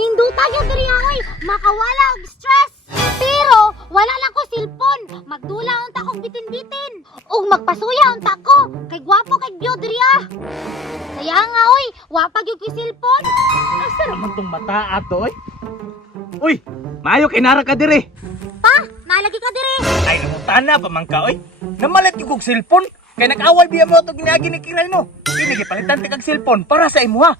Ninduta gyud diri oy, makawala og stress. Pero wala lang ko cellphone. Magdula unta kog bitin-bitin. Ug magpasuya unta ko kay gwapo kay gyud diri ah. Kaya nga oy, wa pa gyud ko cellphone. Asa naman tong mata ato oy? Uy, maayo kay nara ka dire. Pa, nalagi ka diri. Ay namutana pa man ka oy. Namalit yung kog cellphone. Kay nag-away biya mo ito ginagi ni Kiray no. Ini gipalitan ti kag cellphone para sa imo ha.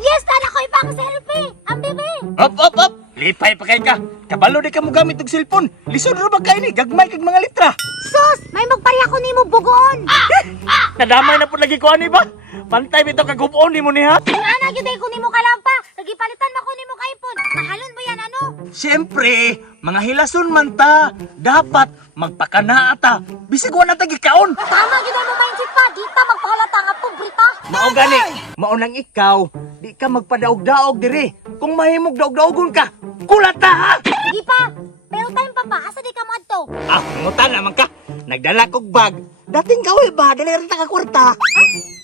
Yes, tara ko ipang selfie. Ang bebe. Hop. Lipay pa kay ka. Kabalo di ka mo gamit og cellphone. Lisod ra ba kay ni gagmay kag mga litra. Sus, may magpareha ko nimo bugon. Nadamay na pud lagi ko ani ba? Pantay bitaw kag hubon nimo ni ha. Ana gyud ko nimo kalampa. Lagi palitan mo ko nimo ka iPhone. Mahalon ba yan ano? Siyempre, mga hilason man ta. Dapat magpakanaa ta. Bisig wa na ta gikaon. Tama gyud mo mindset pa. Dita magpahalata nga pobrita. Mao gani, mao nang ikaw, di ka magpadaog-daog diri. Kung mahimog daog-daogon ka, kulata ha! Sige pa. Pero time pa pa. Asa di ka mo adto? Ah, ngutan naman ka. Nagdala kog bag. Dating kawil ba? Dali rin ka kwarta.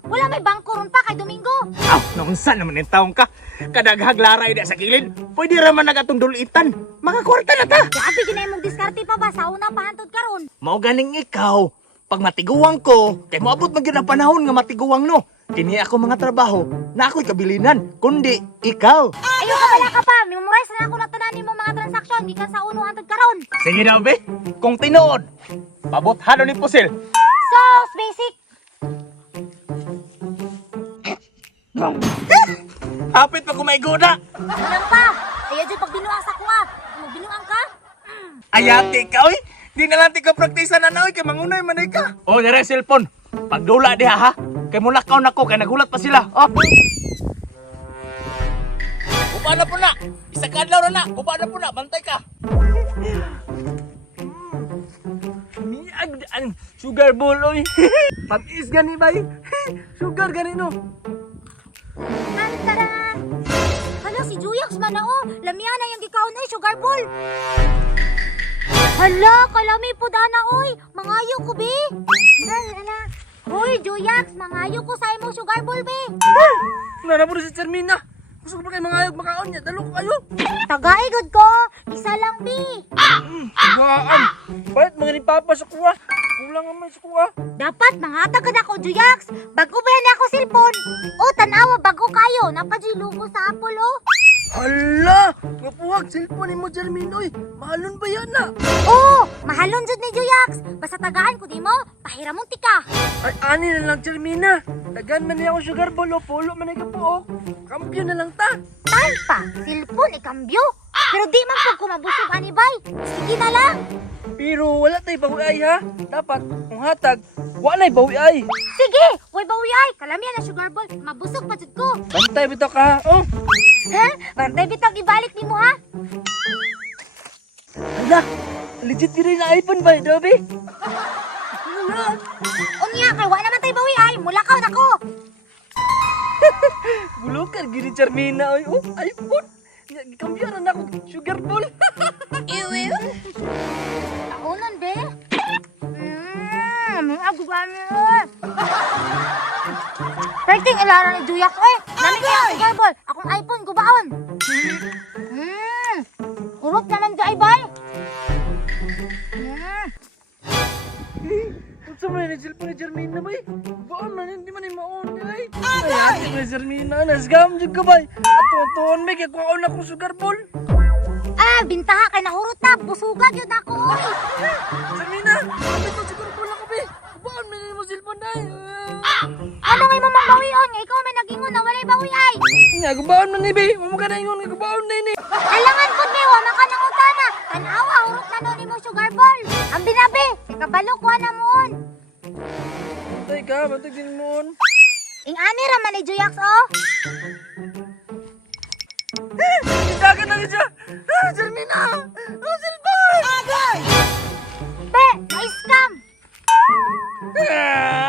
Wala may bangko ron pa kay Domingo. Ah, naunsa naman yung taong ka. Kadaghag laray di sa kilid. Pwede raman nagatong dulitan. Mga kwarta na ta. Grabe ginay mong diskarte pa ba sa una pahantod karon? Mao ganing ikaw. Pag matiguwang ko, kay moabot man gyud ang panahon nga matiguwang no. Kini ako mga trabaho na ako'y kabilinan, kundi ikaw. Ayo ka wala ka pa. Memorize na ako na tanan nimo mga transaksyon gikan sa uno hantod karon. Sige na, be. Kung tinuod, pabuthano ni Pusil. Sos basic. Hapit pa kumaigoda. Ano pa? Ayo jud pag binuang sa kuha. Mo binuang ka? Ayati ka, oy. Di na lang ka praktisan na oy, kay mangunay manay ka. O, nare cellphone. Pagdula diha ha. Kay mulakaw na ko, kay nagulat pa sila. Oh. Kuba na po na. Isa ka adlaw na. Kuba na po na. Bantay ka. Miag ang sugar ball, oy. Patis gani bay. Sugar gani no. Antara. Hala si Juyax man o. Lamiana yung gikaon ay sugar ball. Hala, kalami po dana oy. Mangayo ko be. Hala. Hoy, Juyax, mangayo ko sa imo sugar ball be. Nara po si Charmina. Gusto ko pa kayo mga ayog makaon niya. Dalo ko kayo. Tagaigod ko. Isa lang be. Gaan. Bakit mga ni Papa sa kuha? Kulang naman sa kuha. Dapat mangatag ka na ko, Juyax. Bago ba yan ako cellphone? O, tanawa, bago kayo. Napajilugo sa Apple, o. Hala! Mapuhag, cellphone mo, Jerminoy. Mahalon ba yan na? Oo, mahalon jud ni Juyax. Basta tagaan ko di mo, pahiramon tika. Ay, ani na lang, Jermina. Tagan man niya ako sugar ball o polo man ay kapuok. Kampyo na lang ta. Time pa, cellphone ikambyo. Pero di man po kumabusog anibay. Sige na lang. Pero wala tayo bawi ay ha. Dapat, kung hatag, wala bawi ay. Sige, way bawi ay. Kalamihan na sugar ball. Mabusog pa jud ko. Bantay bito ka, oh. Ha? Bantay bitag ibalik ni mo ha? Hala, legit yun na iPhone ba, Dobby? Unya kay wa naman tay bawi ay. Mulakaw na ko. Bulukan, gini Charmina, ay, oh, iPhone. Gikambyo na ako, sugar ball. Iwi. Ako nun be. May agugan mo. Pwedeng ilara ni Juyax eh. Nami kaya ang sugar ball. Akong iPhone, gubaon. Urot naman ka ay bay. Unsa man ni cellphone ni Jermina bay? Baan man hindi man maon ay. Ay, ate ni Jermina, nasgam jud ka bay. Atuon may kay kuon ako sugar ball. Ah, bintaha kay nahurot na. Busuga yun ako. Oy. Jermina, ate ko sugar ball ako bay. Baan man mo cellphone ay. Ano ngay mo mambawion? Nga ikaw may nagingon na walay bawi ay. Nga gubaon man ni bay. Mo ka na ingon nga gubaon na ni. Alangan po be, wala ka nang utana. Tanawa, hurot na nun mo sugar ball. Ang binabi, ikabalo ko na moon. Bantay ka, bantay din moon. Ing ani raman ni Juyax oh. Dagan na siya. Ah, Jermina. Oh, cellphone. Be, na-scam. Ah!